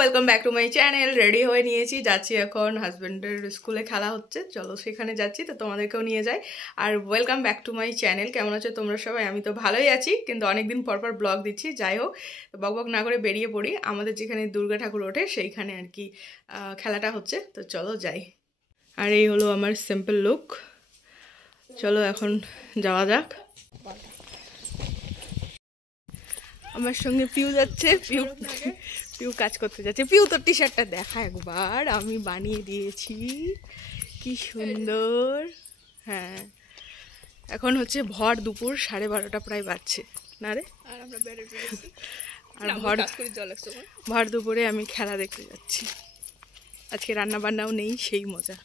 Welcome back to my channel. Ready হয়ে নিয়েছি, যাচ্ছি এখন হাজব্যান্ডের স্কুলে খেলা হচ্ছে, চলো সেখানে যাচ্ছি, তো তোমাদেরকেও নিয়ে যাই। আর welcome back to my channel. কেমন আছো তোমরা সবাই? আমি তো ভালোই আছি, কিন্তু অনেকদিন পর পর ব্লগ দিচ্ছি। যাই হোক, বকবক না করে বেরিয়ে পড়ি। আমাদের যেখানে দুর্গা ঠাকুর ওঠে সেইখানে আর কি খেলাটা হচ্ছে, তো চলো যাই। আর এই হলো আমার সিম্পল লুক। চলো এখন যাওয়া যাক। আমার সঙ্গে পিউ যাচ্ছে, পিউ কাজ করতে যাচ্ছে। পিউ তোর টি শার্টটা দেখা একবার, আমি বানিয়ে দিয়েছি, কি সুন্দর। হ্যাঁ, এখন হচ্ছে ভর দুপুর 12:30 প্রায় বাজছে না রে। আর ভর দুপুরে আমি খেলা দেখতে যাচ্ছি। আজকে রান্না বান্নাও নেই, সেই মজা।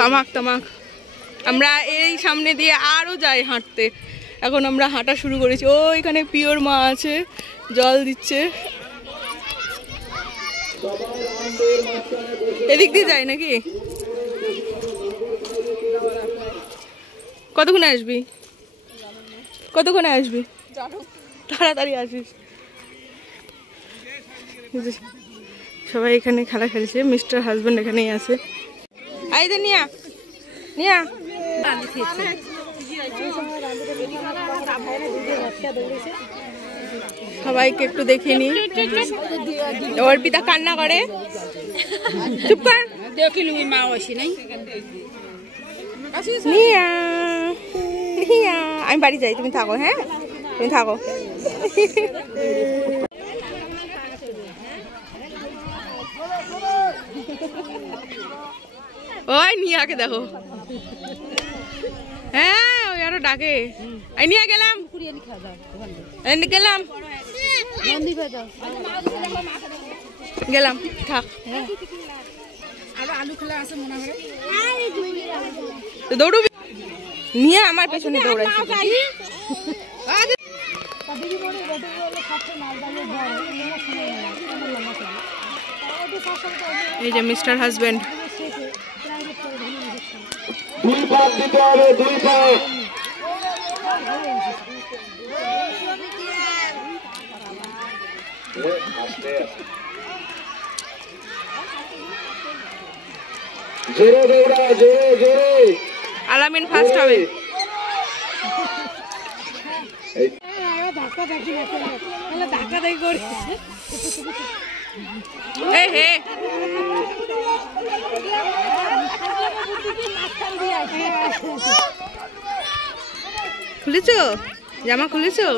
তামাক তামাক। আমরা এই সামনে দিয়ে আরো যাই হাঁটতে। এখন আমরা হাঁটা শুরু করেছি। ও এখানে পিওর মা আছে, জল দিচ্ছে। এদিক দিয়ে যাই নাকি? কতক্ষণে আসবি? কতক্ষণে আসবি? তাড়াতাড়ি আসিস। সবাই এখানে খেলা খেলছে। মিস্টার হাজবেন্ড এখানেই আছে। আইদে নিয়া নিয়া। সবাইকে একটু দেখে নি। অর্পিতা কান্না করে, চুপ কর। নিয়া নিয়া, আমি বাড়ি যাই, তুমি থাকো। হ্যাঁ, তুমি থাকো। ওই নিয়াকে দেখো। হ্যাঁ, ওই আরো ডাকে। এই নিয়ে গেলাম গেলাম গেলাম, থাক। দৌড়বি নিয়ে আমার পেছনে দৌড়াইছে। এই যে মিস্টার হাজবেন্ড। দুই পাক দিতে হবে, দুই পাক। জোরে দৌড়া, জোরে জোরে। আলামিন ফার্স্ট হবে। খুলেছো জামা, খুলেছো?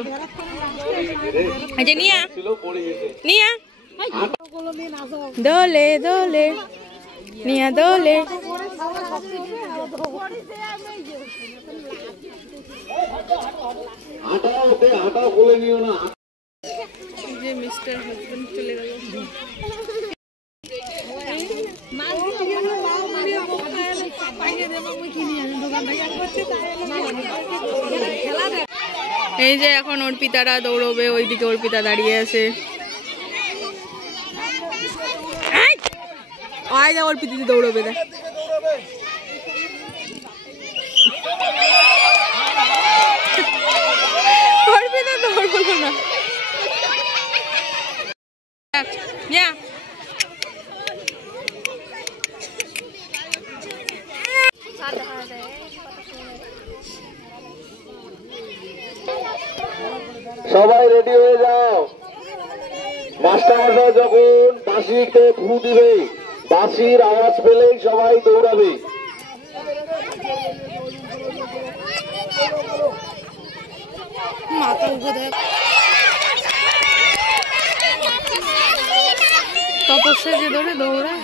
নিয়া নিয়া দোলে দোলে, নিয়া দোলে। যে মিস্টার হাজবেন্ড চলে গেল। এই যে এখন অর্পিতারা দৌড়বে, ওইদিকে অর্পিতা দাঁড়িয়ে আছে। অর্পিতা দৌড়বে, দেখ। অর্পিতা দৌড়বো না। সবাই রেডি হয়ে যাও। মাস্টারমশাই যখন বাঁশিতে ফু দিবে, বাঁশির আওয়াজ পেলেই সবাই দৌড়াবে। মাথা উঠে দেখ। তপস্যা যে ধরে দৌড়ায়।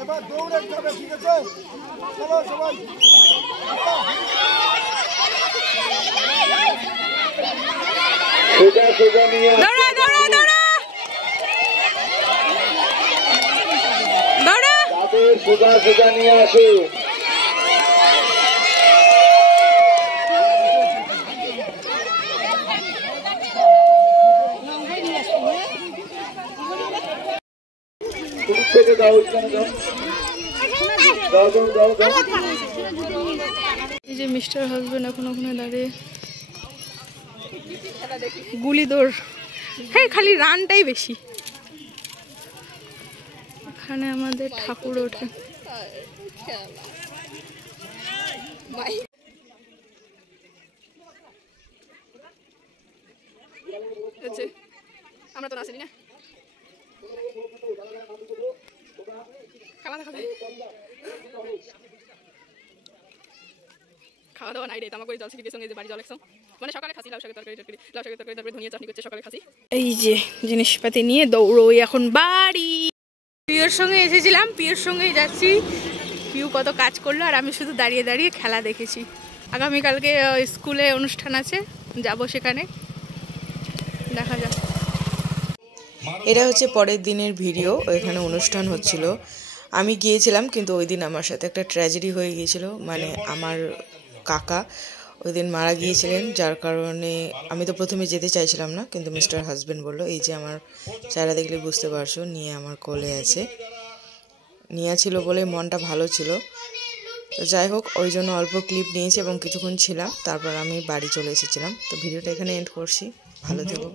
এবার দৌড়ে যাবে, ঠিক আছে? চলো সবাই। সোজা সোজা নিয়ে দৌড়া দৌড়া দৌড়া দৌড়া, তাদের সোজা সোজা নিয়ে আসো। থেকে যাও, ওইখানে যাও। এই যে মিস্টার হাজবেন্ড এখন ওখানে দাঁড়িয়ে গুলি দৌড়, হ্যাঁ খালি রানটাই বেশি। এখানে আমাদের ঠাকুর ওঠে। আমরা তো নাচিনি না, খাওয়া দেখা যায়, খাওয়া দাওয়া নাই রে, তামাক করে জল ছিটিয়ে সঙ্গে বাড়ি জল একসঙ্গ, মানে সকালে খাসি লাউ শাকের তরকারি, লাউ শাকের তরকারি, তারপরে ধনিয়া চাটনি করছে, সকালে খাসি। এই যে জিনিসপাতি নিয়ে দৌড়োই এখন বাড়ি। পিওর সঙ্গে এসেছিলাম, পিওর সঙ্গেই যাচ্ছি। পিউ কত কাজ করলো আর আমি শুধু দাঁড়িয়ে দাঁড়িয়ে খেলা দেখেছি। আগামীকালকে স্কুলে অনুষ্ঠান আছে, যাব সেখানে, দেখা যাক। এটা হচ্ছে পরের দিনের ভিডিও। এখানে অনুষ্ঠান হচ্ছিল, আমি গিয়েছিলাম, কিন্তু ওই দিন আমার সাথে একটা ট্র্যাজেডি হয়ে গিয়েছিল। মানে আমার কাকা ওই দিন মারা গিয়েছিলেন, যার কারণে আমি তো প্রথমে যেতে চাইছিলাম না, কিন্তু মিস্টার হাজবেন্ড বললো, এই যে আমার চেহারা দেখলে বুঝতে পারছো, নিয়ে আমার কোলে আছে, নিয়ে ছিল বলে মনটা ভালো ছিল। তো যাই হোক, ওই জন্য অল্প ক্লিপ নিয়েছি এবং কিছুক্ষণ ছিলাম, তারপর আমি বাড়ি চলে এসেছিলাম। তো ভিডিওটা এখানে এন্ড করছি, ভালো থেকো।